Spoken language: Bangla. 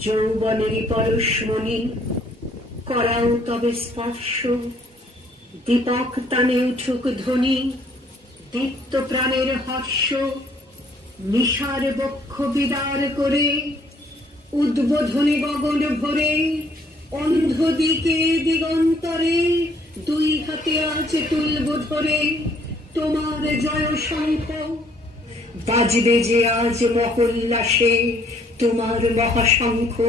যৌবনেরই পরশমণি করাও তবে স্পর্শ, দীপক তানে উঠুক ধ্বনি, দীপ্ত প্রাণের হর্ষ, নিশার বক্ষ বিদার করে উদ্বোধনী গগন ভরে, অন্ধ দিকে দিগন্তরে দুই হাতে আজ তুলব ধরে তোমার জয় শঙ্খ। বাজবে যে আজ মহোল্লাসে তোমার মহাশঙ্খ।